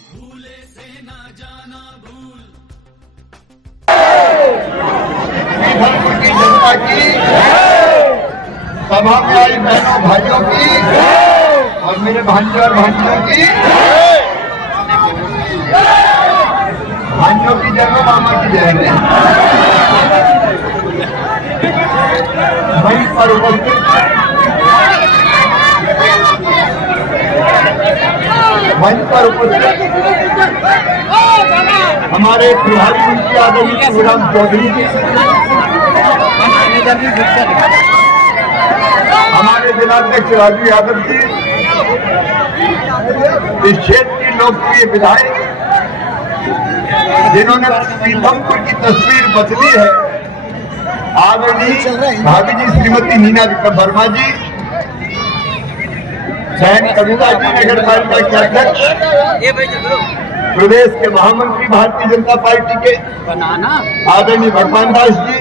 भूले से ना जाना भूल। की जनता की, सभा में आई बहनों भाइयों की और मेरे भांजे और भांजियों की, भांजों की जय, मामा की जय। वहीं पर उपस्थित हमारे प्रभारी मंत्री आदरणीय शिवराम चौधरी जी, हमारे जिलाध्यक्ष राजू यादव जी, इस क्षेत्र की लोकप्रिय विधायक जिन्होंने पीथमपुर की तस्वीर बदली है, आदरणीय भाभी जी श्रीमती नीना वर्मा जी, बहन कविता जी नगर पालिका के अध्यक्ष, प्रदेश के महामंत्री भारतीय जनता पार्टी के आदरणीय भगवान दास जी,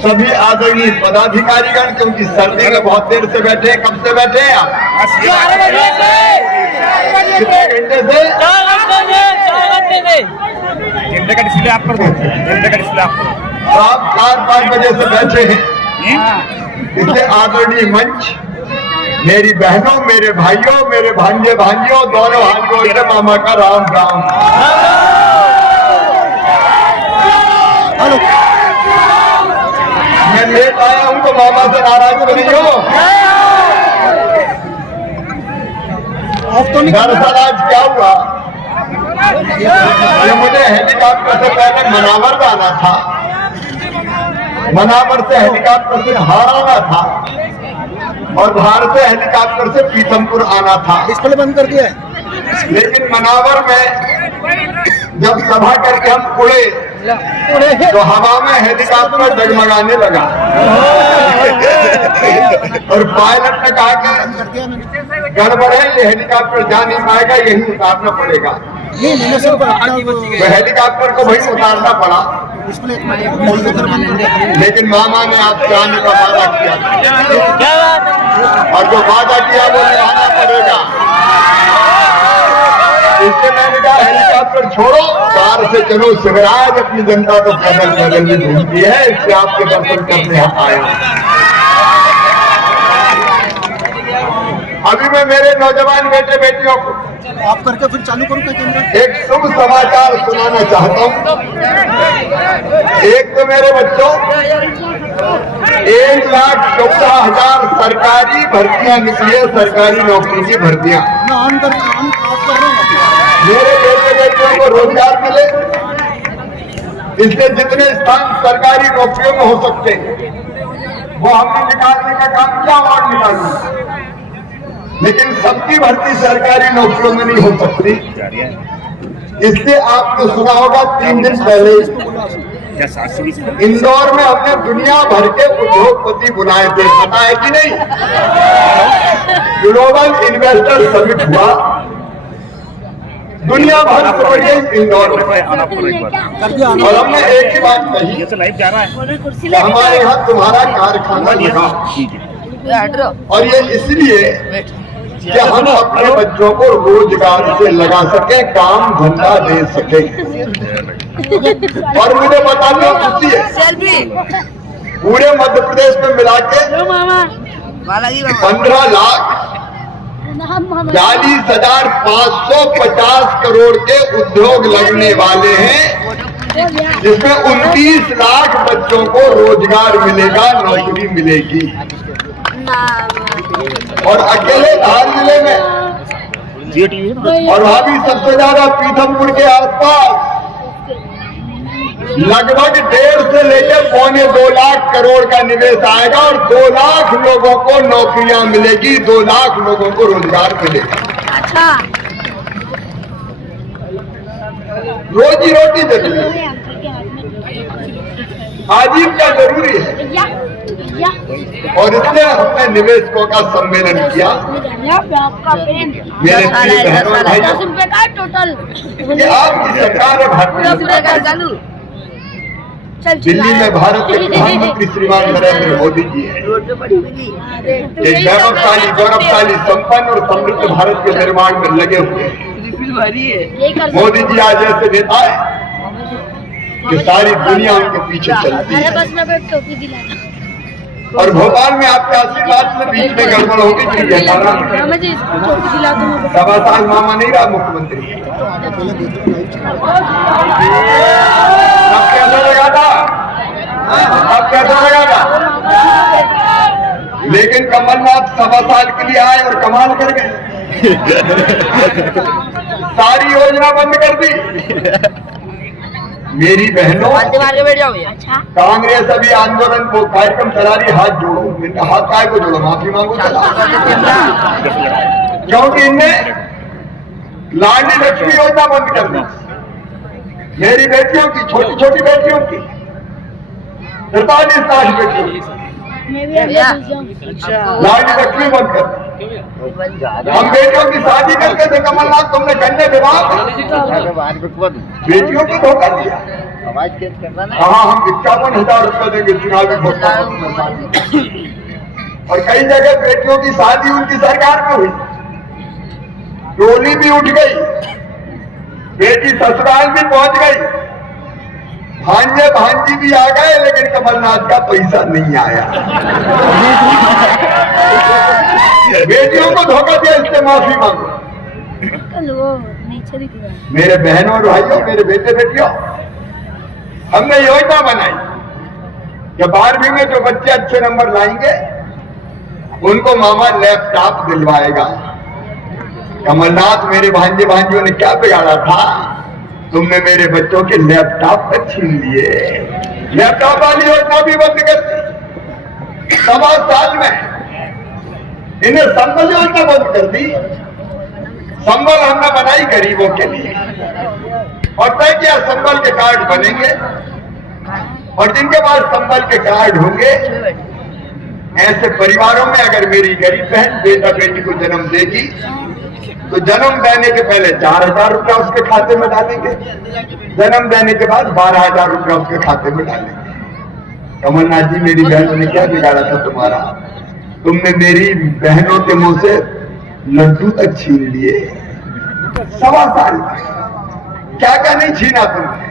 सभी आदरणीय पदाधिकारीगण, क्योंकि सर्दी में बहुत देर से बैठे, कब से बैठे हैं आप? 4 घंटे से। घंटे का डिस्प्ले आप कर दो, घंटे का डिस्प्ले आप करो। तो आप 4-5 बजे से बैठे हैं, इसलिए आदरणीय मंच, मेरी बहनों, मेरे भाइयों, मेरे भांजे भांजियों, दोनों हाथ जोड़ के मामा का राम राम। मैं लेट आया हूं तो मामा से नाराज नहीं हो। दरअसल आज क्या हुआ, ये मुझे हेलीकॉप्टर से पहले मनावर जाना था, मनावर से हेलीकॉप्टर से हाराना था और बाहर से हेलीकॉप्टर से पीथमपुर आना था। डिस्प्ले बंद कर दिया है। लेकिन मनावर में जब सभा करके हम उड़े तो हवा में हेलीकॉप्टर डगमगाने लगा और पायलट ने कहा कि गड़बड़ है, ये हेलीकॉप्टर जा नहीं पाएगा, यही उतारना पड़ेगा। तो हेलीकॉप्टर को भाई उतारना पड़ा, लेकिन मामा ने आपसे आने का वादा किया और जो वादा किया वो निभाना पड़ेगा। इसलिए मैंने कहा हेलीकॉप्टर छोड़ो, कार से चलो, शिवराज अपनी जनता को पैदल पैदल में ढूंढती है, इसलिए आपके दर्शन करने यहाँ आया। अभी मैं मेरे नौजवान बेटे बेटियों को आप करके फिर चालू करूँ क्या कैमरा? एक शुभ समाचार सुनाना चाहता हूँ। एक तो मेरे बच्चों 1,14,000 सरकारी भर्तियां निकली है, सरकारी नौकरी की भर्तियां। मेरे बेटे बेटियों को रोजगार मिले, इसलिए जितने स्थान सरकारी नौकरियों में हो सकते वो हमने निकालने का काम किया और निकालना, लेकिन सबकी भर्ती सरकारी नौकरियों में नहीं हो सकती। इसलिए आपने सुना होगा 3 दिन पहले इंदौर में हमने दुनिया भर के उद्योगपति बुलाए थे, पता है कि नहीं? ग्लोबल इन्वेस्टर समिट हुआ दुनिया भर से इंदौर में, और हमने एक ही बात कही, हमारे यहाँ तुम्हारा कारखाना लगा, और ये इसलिए कि हम अपने बच्चों को रोजगार से लगा सके, काम धंधा दे सके। और मुझे बताने की खुशी है, पूरे मध्य प्रदेश में मिला के 15,42,550 करोड़ के उद्योग लगने वाले हैं, जिसमें 29 लाख बच्चों को रोजगार मिलेगा, नौकरी मिलेगी। और अकेले धार जिले में और वहां भी सबसे ज्यादा पीथमपुर के आसपास लगभग 1.5 से लेकर 2.25 लाख करोड़ का निवेश आएगा और 2 लाख लोगों को नौकरियां मिलेगी, 2 लाख लोगों को रोजगार मिलेगा। अच्छा, रोजी रोटी जरूरी है, आजीविका जरूरी है, और इसलिए हमने निवेशकों का सम्मेलन किया। मेरे प्रिय बहनों भाइयों, ये आपकी सरकार है, दिल्ली में भारत के प्रधानमंत्री श्रीमान नरेंद्र मोदी जी हैं, ये गौरवशाली, संपन्न और समृद्ध भारत के निर्माण में लगे हुए हैं। मोदी जी आज ऐसे नेता है कि सारी दुनिया उनके पीछे चलती है। बस मैं टोपी दिला और भोपाल में आपके आशीर्वाद से बीच में गड़बड़ होगी मुझे इसको टोपी दिला दो। 7 साल मामा नहीं रहा मुख्यमंत्री। अब कैसा लगा था? अब कैसा लगा था? लेकिन कमलनाथ 7 साल के लिए आए और कमाल कर गए। सारी योजना बंद कर दी। मेरी बहनों, कांग्रेस अभी आंदोलन को कार्यक्रम चला रही, हाथ जोड़ो। हाथ काय को जोड़ो, माफी मांगो चला। क्योंकि इनने लाडली लक्ष्मी योजना बंद कर दी। मेरी बेटियों की, छोटी छोटी बेटियों की, 43 लाख बेटियों की लाडली लक्ष्मी बंद कर दी। हम बेटियों की शादी करके थे कमलनाथ, तुमने कन्या विवाह बेटियों को धोखा दिया। हाँ, हम 51,000 रुपये देंगे चुनावी घोषणा। और कई जगह बेटियों की शादी उनकी सरकार में हुई, डोली भी उठ गई, बेटी ससुराल भी पहुंच गई, भांजे भांजी भी आ गए, लेकिन कमलनाथ का पैसा नहीं आया। बेटियों को धोखा दिया, इससे माफी मांगो। मेरे बहनों और भाइयों, मेरे बेटे बेटियों, हमने योजना बनाई कि 12वीं में जो बच्चे अच्छे नंबर लाएंगे उनको मामा लैपटॉप दिलवाएगा। कमलनाथ, मेरे भांजे भांजियों ने क्या बिगाड़ा था? तुमने मेरे बच्चों के लैपटॉप पर छीन लिए। लैपटॉप वाली योजना भी बंद कर दी। 7 साल में इन्हें संबल योजना बंद कर दी। संबल हमने बनाई गरीबों के लिए और तय किया संबल के कार्ड बनेंगे, और जिनके पास संबल के कार्ड होंगे, ऐसे परिवारों में अगर मेरी गरीब बहन बेटा बेटी को जन्म देगी तो जन्म देने के पहले 4,000 रुपया उसके खाते में डालेंगे, जन्म देने के बाद 12,000 रुपया उसके खाते में डालेंगे। कमलनाथ जी, मेरी बहनों ने क्या बिगाड़ा था तुम्हारा? तुमने मेरी बहनों के मुंह से लड्डू तक छीन लिए। 7 साल क्या क्या नहीं छीना तुमने?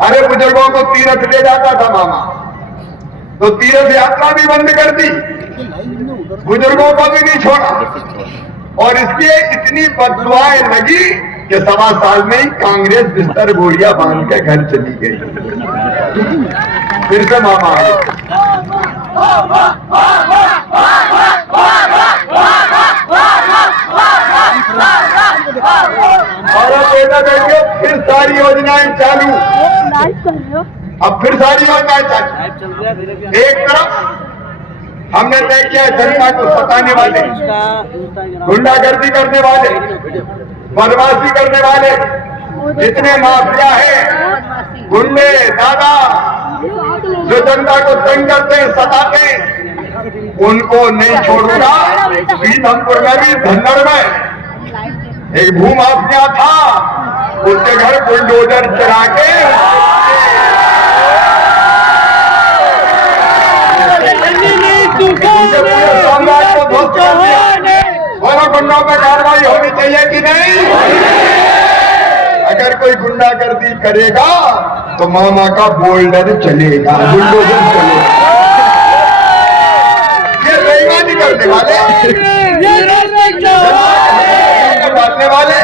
अरे बुजुर्गों को तीर्थ ले जाता था मामा, तो तीर्थ यात्रा भी बंद कर दी, बुजुर्गों को भी नहीं छोड़ा। और इसकी इतनी बददुआएं लगी कि 7 साल में ही कांग्रेस बिस्तर बोरिया बांध के घर चली गई। फिर से मामा आ गए। और बेटा बेटियों, फिर सारी योजनाएं चालू। अब फिर सारी योजनाएं चालू। एक तरफ हमने तय किया जनता को सताने वाले, गुंडागर्दी करने वाले, बदमाशी करने वाले, जितने माफिया हैं, गुंडे दादा जो जनता को तंग करते हैं, सताते हैं, उनको नहीं छोड़ूंगा। पीथमपुर में भी धन्नर में एक भूमाफिया था, उसके घर बुलडोजर चला के गुंडों पर कार्रवाई होनी चाहिए कि नहीं? अगर कोई गुंडागर्दी करेगा तो मामा का बोल्डर चलेगा, बुलडोजर चलेगा। ये बेईमानी करने वाले, डालने वाले,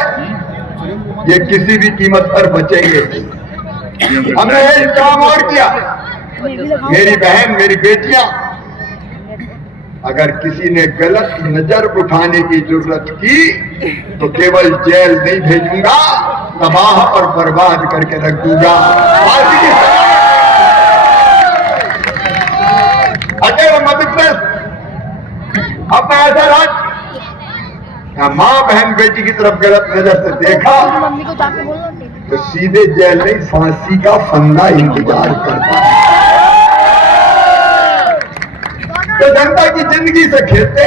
ये किसी भी कीमत पर बचेंगे नहीं। हमने एक काम और किया, मेरी बहन, मेरी बेटियां, अगर किसी ने गलत नजर उठाने की जरूरत की तो केवल जेल नहीं भेजूंगा, तबाह और बर्बाद करके रख दूंगा। अगर मध्य प्रदेश अपना ऐसा राज, माँ बहन बेटी की तरफ गलत नजर से देखा तो सीधे जेल नहीं, फांसी का फंदा इंतजार करता है। तो जनता की जिंदगी से खेलते,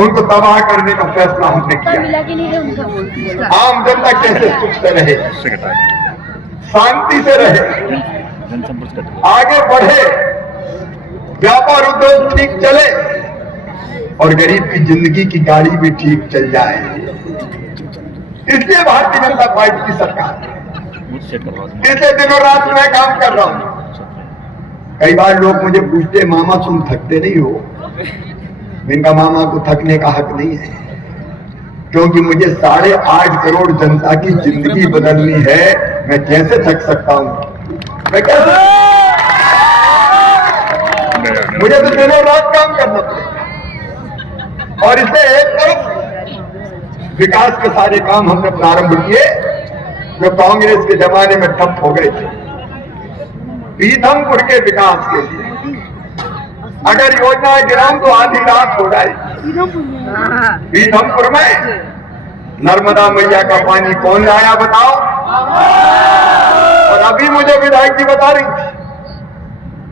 उनको तबाह करने का फैसला हमने किया। आम जनता कैसे सुख से रहे, शांति से रहे, आगे बढ़े, व्यापार उद्योग ठीक चले और गरीब की जिंदगी की गाड़ी भी ठीक चल जाए। इसलिए भारतीय जनता पार्टी की सरकार है। इसलिए दिनों रात मैं काम कर रहा हूं। कई बार लोग मुझे पूछते, मामा तुम थकते नहीं हो? इनका मामा को थकने का हक नहीं है, क्योंकि मुझे 8.5 करोड़ जनता की जिंदगी बदलनी है। मैं कैसे थक सकता हूं? मैं कैसे? मुझे तो दिनों रात काम करना पड़ेगा। और इससे एक तरफ विकास के सारे काम हमने प्रारंभ किए जो कांग्रेस के जमाने में ठप हो गए थे। पीथमपुर के विकास के लिए अगर योजना गिराऊं तो आधी रात हो जाएगी। पीथमपुर में नर्मदा मैया का पानी कौन लाया बताओ? और अभी मुझे विधायक जी बता रही थी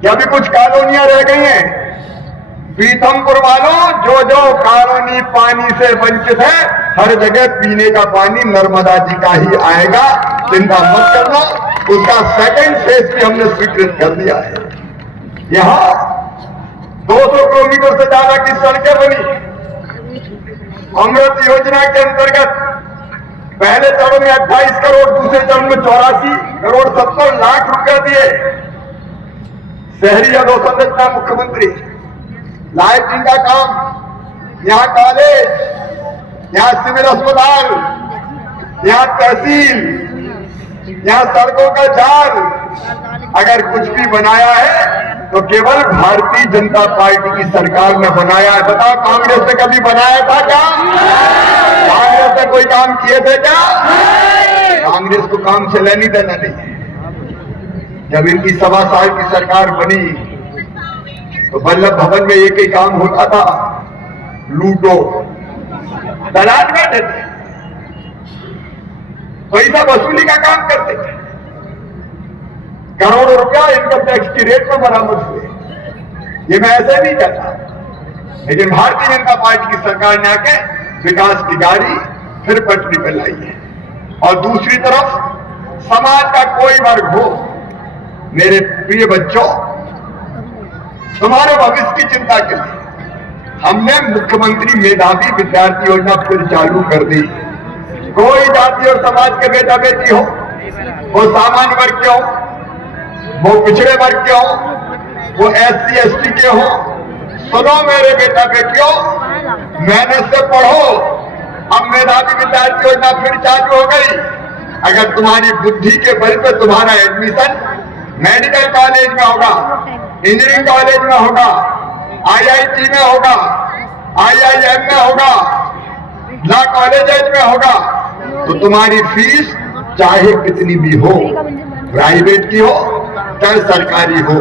कि अभी कुछ कॉलोनियां रह गई हैं। पीथमपुर वालों, जो जो कॉलोनी पानी से वंचित है, हर जगह पीने का पानी नर्मदा जी का ही आएगा। चिंता मत करना, उसका सेकंड फेज भी हमने स्वीकृत कर दिया है। यहाँ 200 किलोमीटर से ज्यादा की सड़कें बनी। अमृत योजना के अंतर्गत पहले चरण में 28 करोड़, दूसरे चरण में 84 करोड़ 70 लाख रुपया दिए। शहरी अधोसंरचना मुख्यमंत्री, लाइटिंग का काम, यहाँ कॉलेज, यहाँ सिविल अस्पताल, यहाँ तहसील, यहाँ सड़कों का जाल, अगर कुछ भी बनाया है तो केवल भारतीय जनता पार्टी की सरकार ने बनाया है। बताओ, कांग्रेस ने कभी बनाया था क्या? कांग्रेस ने कोई काम किए थे क्या? कांग्रेस को काम से लेनी देना नहीं। जब इनकी 1.25 साल की सरकार बनी तो वल्लभ भवन में एक ही काम होता था, लूटो। दलाल बैठे थे, पैसा वसूली का काम करते थे। करोड़ों रुपया इनकम टैक्स की रेट में बरामद हुए। ये मैं ऐसे नहीं कहता, लेकिन भारतीय जनता पार्टी की सरकार ने आके विकास की गाड़ी फिर पटरी पर लाई है। और दूसरी तरफ समाज का कोई वर्ग हो, मेरे प्रिय बच्चों, तुम्हारे भविष्य की चिंता के लिए हमने मुख्यमंत्री मेधावी विद्यार्थी योजना फिर चालू कर दी। कोई जाति और समाज के बेटा बेटी हो, वो सामान्य वर्ग के हो, वो पिछड़े वर्ग के हो, वो SC ST के हो, सुनो मेरे बेटा बेटियों, मेहनत से पढ़ो। अब मेधावी विद्यार्थी योजना फिर चालू हो गई। अगर तुम्हारी बुद्धि के बल पर तुम्हारा एडमिशन मेडिकल कॉलेज में होगा, इंजीनियरिंग कॉलेज में होगा, IIT में होगा, IIM में होगा, लॉ कॉलेज में होगा, तो तुम्हारी फीस चाहे कितनी भी हो, प्राइवेट की हो चाहे सरकारी हो,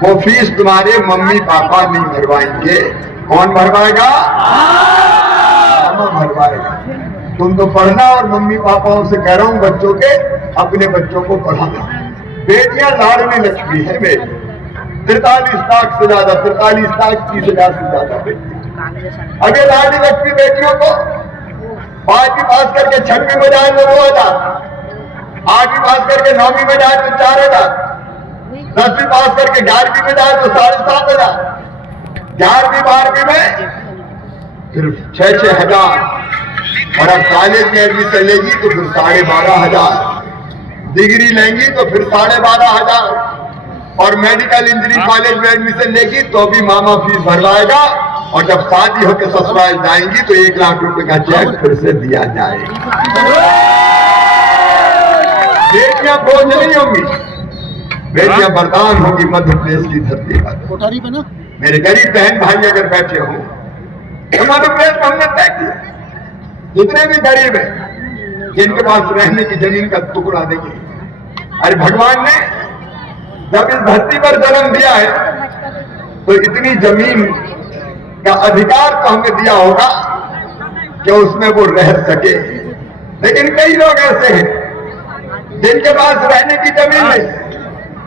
वो फीस तुम्हारे मम्मी पापा नहीं भरवाएंगे। कौन भरवाएगा? हम भरवाएगा। तुम तो पढ़ना, और मम्मी पापाओं से कह रहा हूं बच्चों के, अपने बच्चों को पढ़ाना। बेटियां लाडली लक्ष्मी है मेरी, 43 लाख से ज्यादा, 43 लाख 30,000 से ज्यादा बेटियां। अगर लाडली लक्ष्मी बेटियों को 5वीं पास करके 6वीं में जाए तो 2,000, 8वीं पास करके 9वीं में जाए तो 4,000, 10वीं पास करके 11वीं में जाए तो 7,500, 11वीं 12वीं में सिर्फ 6-6 हजार, और अब कॉलेज में एडमिशन लेगी तो फिर 12,500, डिग्री लेंगी तो फिर 12,500, और मेडिकल इंजीनियरिंग कॉलेज में एडमिशन लेगी तो भी मामा फीस भरवाएगा। और जब शादी होकर ससुराल जाएंगी तो 1 लाख रुपए का चेक फिर से दिया जाएगा। बेटियां बोझ नहीं होंगी, बेटियां वरदान होंगी मध्य प्रदेश की धरती पर। कोठारी पे ना मेरे गरीब बहन भाई अगर बैठे हो तो मध्य प्रदेश में हमने तय किया, जितने भी गरीब हैं जिनके पास रहने की जमीन का टुकड़ा नहीं है, अरे भगवान ने जब इस धरती पर जन्म दिया है तो इतनी जमीन का अधिकार तो हमें दिया होगा कि उसमें वो रह सके। लेकिन कई लोग ऐसे हैं जिनके पास रहने की जमीन नहीं।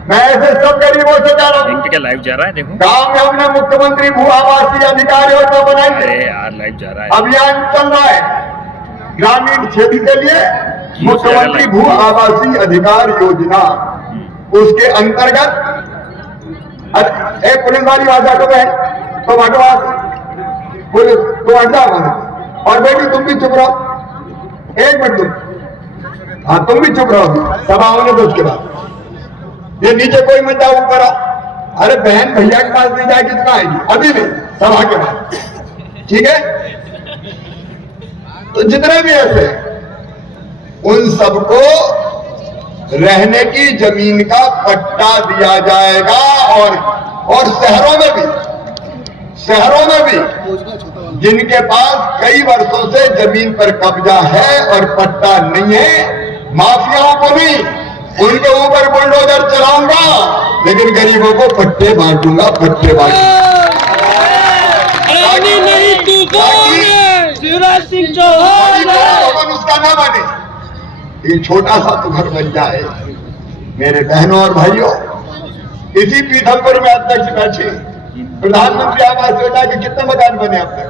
मैं ऐसे सब गरीबों से जा रहा हूँ। क्या लाइव जा रहा है? देखो, गांव में हमने मुख्यमंत्री भू आवासीय अधिकार योजना बनाई है। यार लाइव जा रहा है, अभियान चल रहा है ग्रामीण क्षेत्र के लिए मुख्यमंत्री भू आवासीय अधिकार योजना। उसके अंतर्गत एक पुलिस वाली आजा तो है तो भगवान पुलिस तो हटा, और बेटी तुम भी चुप रहो। एक मिनट तुम, हाँ तुम भी चुप रहो, सभा होने दो उसके बाद। ये नीचे कोई मत जाओ, ऊपर आओ। अरे बहन भैया के पास नहीं जाएगी कितना आएगी, अभी नहीं, सभा के बाद, ठीक है। तो जितने भी ऐसे उन सबको रहने की जमीन का पट्टा दिया जाएगा। और शहरों में भी जिनके पास कई वर्षों से जमीन पर कब्जा है और पट्टा नहीं है, माफियाओं को नहीं, उनके ऊपर बुलडोजर चलाऊंगा, लेकिन गरीबों को पट्टे बांटूंगा, पट्टे बांटूंगा। शिवराज सिंह चौहान उसका ना बने, ये छोटा सा तो घर बन जाए। मेरे बहनों और भाइयों, इसी पीथमपुर में अध्यक्ष बैठे, प्रधानमंत्री आवास योजना के कितने मकान बने अब तक?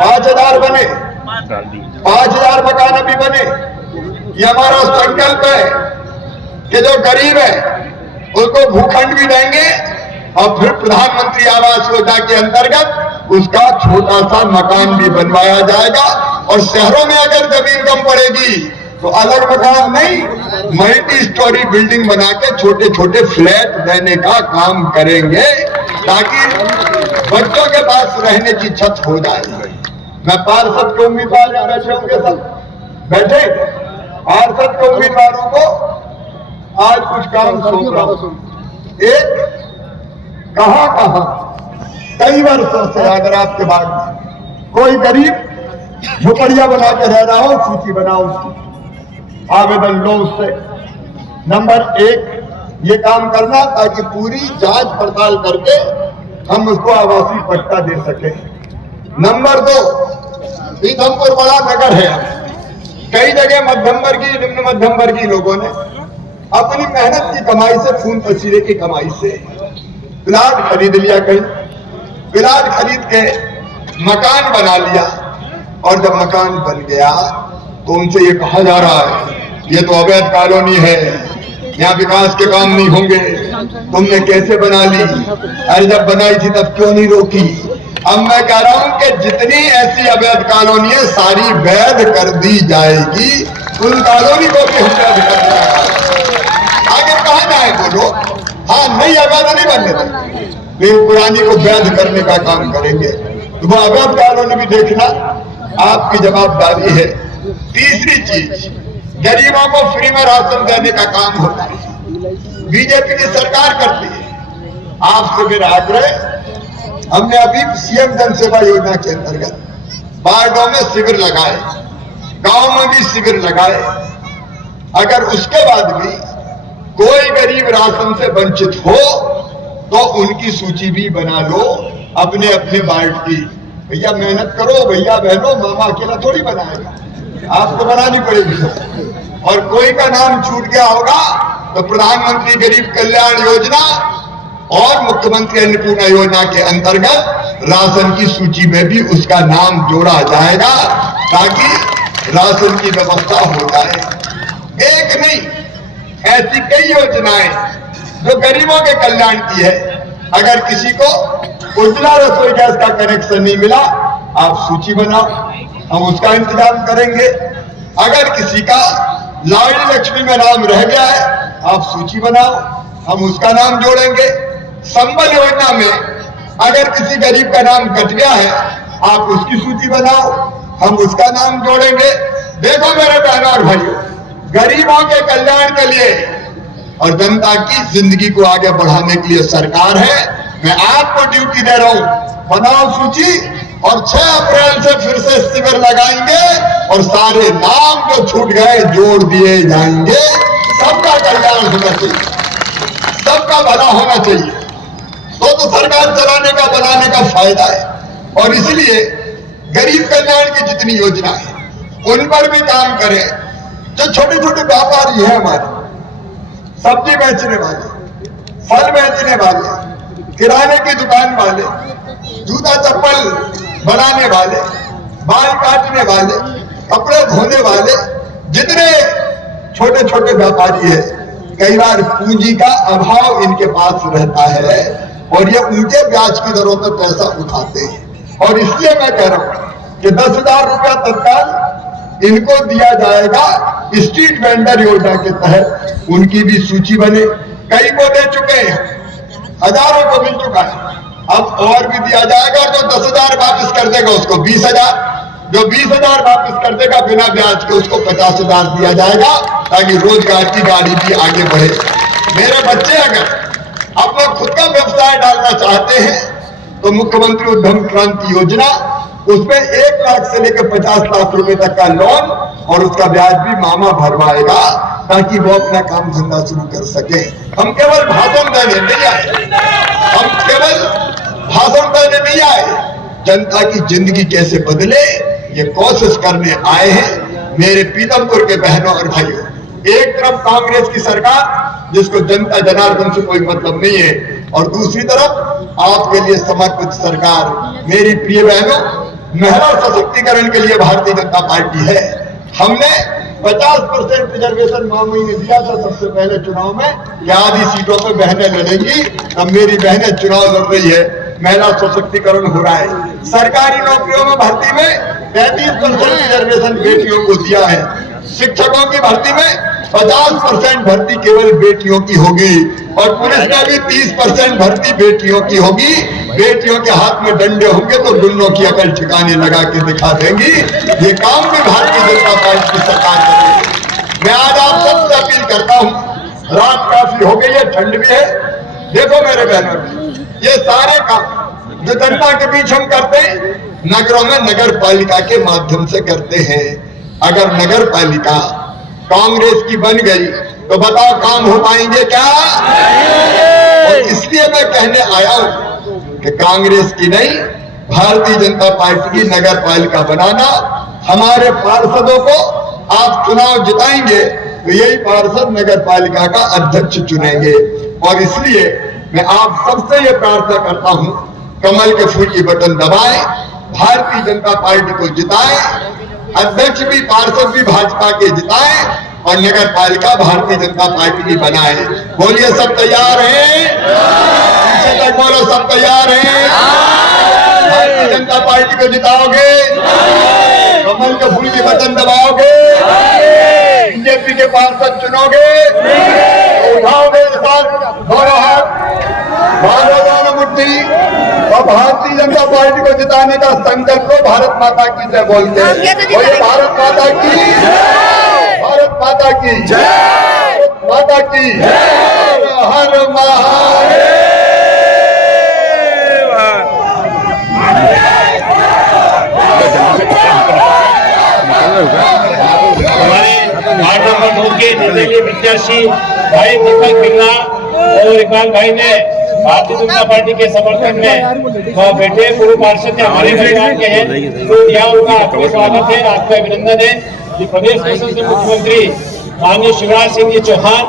5000 बने, 5000 मकान अभी बने। ये हमारा संकल्प है कि जो गरीब है उसको भूखंड भी देंगे और फिर प्रधानमंत्री आवास योजना के अंतर्गत उसका छोटा सा मकान भी बनवाया जाएगा। और शहरों में अगर जमीन कम पड़ेगी तो अलग मकान नहीं, मल्टी स्टोरी बिल्डिंग बना के छोटे छोटे फ्लैट देने का काम करेंगे, ताकि बच्चों के पास रहने की छत हो जाए। मैं पार्षद के उम्मीदवार बैठे होंगे, सब बैठे, पार्षद के उम्मीदवारों को आज कुछ काम सौंप रहा हूं। एक, कहां कई वर्षों से अगर आपके बाद में कोई गरीब झोपड़िया बना के रह रहा हो, सूची बनाओ उसकी, आवेदन लो उससे। नंबर 1 ये काम करना, ताकि पूरी जांच पड़ताल करके हम उसको आवासीय पट्टा दे सके। नंबर 2, पीथमपुर बड़ा नगर है, कई जगह मध्यम वर्गीय निम्न मध्यम वर्गीय लोगों ने अपनी मेहनत की कमाई से, खून पसीने की कमाई से प्लाट खरीद लिया, कहीं प्लाट खरीद के मकान बना लिया। और जब मकान बन गया तो उनसे ये कहा जा रहा है ये तो अवैध कॉलोनी है, यहाँ विकास के काम नहीं होंगे, तुमने कैसे बना ली? अरे जब बनाई थी तब क्यों नहीं रोकी? अब मैं कह रहा हूं कि जितनी ऐसी अवैध कॉलोनी है सारी वैध कर दी जाएगी, उन कॉलोनी को भी हम वैध कर देंगे। आगे कहा जाए बोलो, हाँ नहीं अवैध नहीं बनने देंगे, लेकिन पुरानी को वैध करने का काम करेंगे। तो वो अवैध कॉलोनी भी देखना आपकी जवाबदारी है। तीसरी चीज, गरीबों को फ्री में राशन देने का काम होता है, बीजेपी की सरकार करती है। आपसे मेरा आग्रह, हमने अभी सीएम जन सेवा योजना के अंतर्गत वार्डों में शिविर लगाए, गांव में भी शिविर लगाए। अगर उसके बाद भी कोई गरीब राशन से वंचित हो तो उनकी सूची भी बना लो अपने अपने वार्ड की। भैया मेहनत करो, भैया बहनों, मामा अकेला थोड़ी बनाएगा, आपको बनानी पड़ेगी। और कोई का नाम छूट गया होगा तो प्रधानमंत्री गरीब कल्याण योजना और मुख्यमंत्री अन्नपूर्णा योजना के अंतर्गत राशन की सूची में भी उसका नाम जोड़ा जाएगा, ताकि राशन की व्यवस्था हो जाए। एक नहीं, ऐसी कई योजनाएं जो गरीबों के कल्याण की है। अगर किसी को उज्ज्वला रसोई गैस का कनेक्शन नहीं मिला, आप सूची बनाओ, हम उसका इंतजाम करेंगे। अगर किसी का लाडली लक्ष्मी में नाम रह गया है, आप सूची बनाओ, हम उसका नाम जोड़ेंगे। संबल योजना में अगर किसी गरीब का नाम कट गया है, आप उसकी सूची बनाओ, हम उसका नाम जोड़ेंगे। देखो मेरे बहनों और भाइयों, गरीबों के कल्याण के लिए और जनता की जिंदगी को आगे बढ़ाने के लिए सरकार है। मैं आपको ड्यूटी दे रहा हूं, बनाओ सूची और 6 अप्रैल से फिर से शिविर लगाएंगे और सारे नाम जो छूट गए जोड़ दिए जाएंगे। सबका कल्याण होना चाहिए, सबका भला होना चाहिए, तो सरकार चलाने का, बनाने का फायदा है। और इसलिए गरीब कल्याण की जितनी योजना है उन पर भी काम करें। जो छोटे छोटे व्यापारी हैं हमारे, सब्जी बेचने वाले, फल बेचने वाले, किराने की दुकान वाले, जूता चप्पल बनाने वाले, बाल काटने वाले, कपड़े धोने वाले, जितने छोटे छोटे व्यापारी हैं, कई बार पूंजी का अभाव इनके पास रहता है और ये ऊंचे ब्याज की दरों पर पैसा उठाते हैं। और इसलिए मैं कह रहा हूं कि 10,000 रुपया तत्काल इनको दिया जाएगा स्ट्रीट वेंडर योजना के तहत। उनकी भी सूची बने, कई को दे चुके हैं, हजारों को मिल चुका है, अब और भी दिया जाएगा। और जो 10,000 वापस कर देगा उसको 20,000, जो 20,000 वापस कर देगा बिना ब्याज के उसको 50,000 दिया जाएगा, ताकि रोजगार की गाड़ी भी आगे बढ़े। मेरे बच्चे अगर अपना खुद का व्यवसाय डालना चाहते हैं तो मुख्यमंत्री उद्यम क्रांति योजना, उसमें 1 लाख से लेकर 50 लाख रुपए तक का लोन और उसका ब्याज भी मामा भरवाएगा, ताकि वो अपना काम धंधा शुरू कर सके। हम केवल भाषण देने नहीं आए, हम केवल भाषण देने नहीं आए, जनता की जिंदगी कैसे बदले ये कोशिश करने आए हैं। मेरे पीतमपुर के बहनों और भाइयों, एक तरफ कांग्रेस की सरकार जिसको जनता जनार्दन से कोई मतलब नहीं है, और दूसरी तरफ आपके लिए समर्पित सरकार। मेरी प्रिय बहनों, महिला सशक्तिकरण के लिए भारतीय जनता पार्टी है। हमने 50% रिजर्वेशन मामले ने दिया था सबसे पहले चुनाव में, कि आधी सीटों पर बहनें लड़ेंगी। अब मेरी बहनें चुनाव लड़ रही है, महिला सशक्तिकरण हो रहा है। सरकारी नौकरियों में भर्ती में 35% रिजर्वेशन बेटियों को दिया है। शिक्षकों की भर्ती में 50% भर्ती केवल बेटियों की होगी, और पुलिस में भी 30% भर्ती बेटियों की होगी। बेटियों के हाथ में डंडे होंगे तो डुन्नों की अकल ठिकाने लगा के दिखा देंगी। ये काम भी भारतीय जनता पार्टी की सरकार करेगी। मैं आज आप सबसे अपील करता हूँ, रात काफी हो गई है, ठंड भी है। देखो मेरे बहनों, ये सारे काम जो जनता के बीच हम करते हैं, नगरों में नगर पालिका के माध्यम से करते हैं। अगर नगर पालिका कांग्रेस की बन गई तो बताओ काम हो पाएंगे क्या? और इसलिए मैं कहने आया हूं कि कांग्रेस की नहीं, भारतीय जनता पार्टी की नगर पालिका बनाना। हमारे पार्षदों को आप चुनाव जिताएंगे तो यही पार्षद नगर पालिका का अध्यक्ष चुनेंगे। और इसलिए मैं आप सबसे ये प्रार्थना करता हूं, कमल के फूल की बटन दबाएं, भारतीय जनता पार्टी को जिताएं, अध्यक्ष भी पार्षद भी भाजपा के जिताएं, और नगर पालिका भारतीय जनता पार्टी की बनाए। बोलिए सब तैयार हैं? पीछे तक बोलो सब तैयार हैं? भारतीय जनता पार्टी को जिताओगे? कमल के फूल की बटन दबाओगे? बीजेपी के पार्षद चुनोगे? तो उठाओगे दोनों हाथ, मारो दोनों मुट्ठी, और भारतीय जनता पार्टी को जिताने का संकल्प लो। भारत माता की जय बोलते हैं। बोलिए भारत माता की, भारत माता की जय, माता की जय, हर महादेव। हमारे वार्ड नंबर 2 के निर्दलीय प्रत्याशी भाई दीपक बिरला और इकबाल भाई ने भारतीय जनता पार्टी के समर्थन में वह बैठे पूर्व पार्षद हमारे परिवार के हैं, तो यहाँ उनका आपका स्वागत है, आपका अभिनंदन है। कि प्रदेश के मुख्यमंत्री माननीय शिवराज सिंह जी चौहान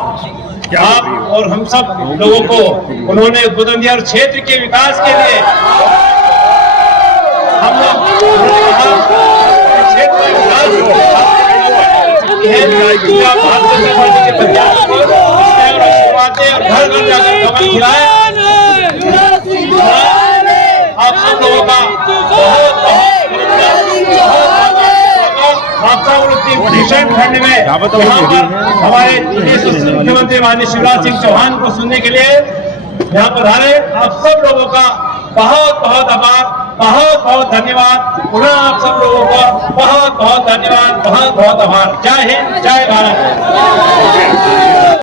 आप और हम सब लोगों को उन्होंने उद्बोधन दिया, और क्षेत्र के विकास के लिए हम लोग क्षेत्र में विकास घर घर जाकर कमल खिलाए। आप सब लोगों का बहुत भीषण ठंड में यहाँ पर हमारे मुख्यमंत्री माननीय शिवराज सिंह चौहान को सुनने के लिए यहाँ पर आ रहे। आप सब लोगों का बहुत बहुत आभार, बहुत बहुत धन्यवाद। पुनः आप सब लोगों का बहुत बहुत धन्यवाद, बहुत बहुत आभार। जय हिंद, जय भारत।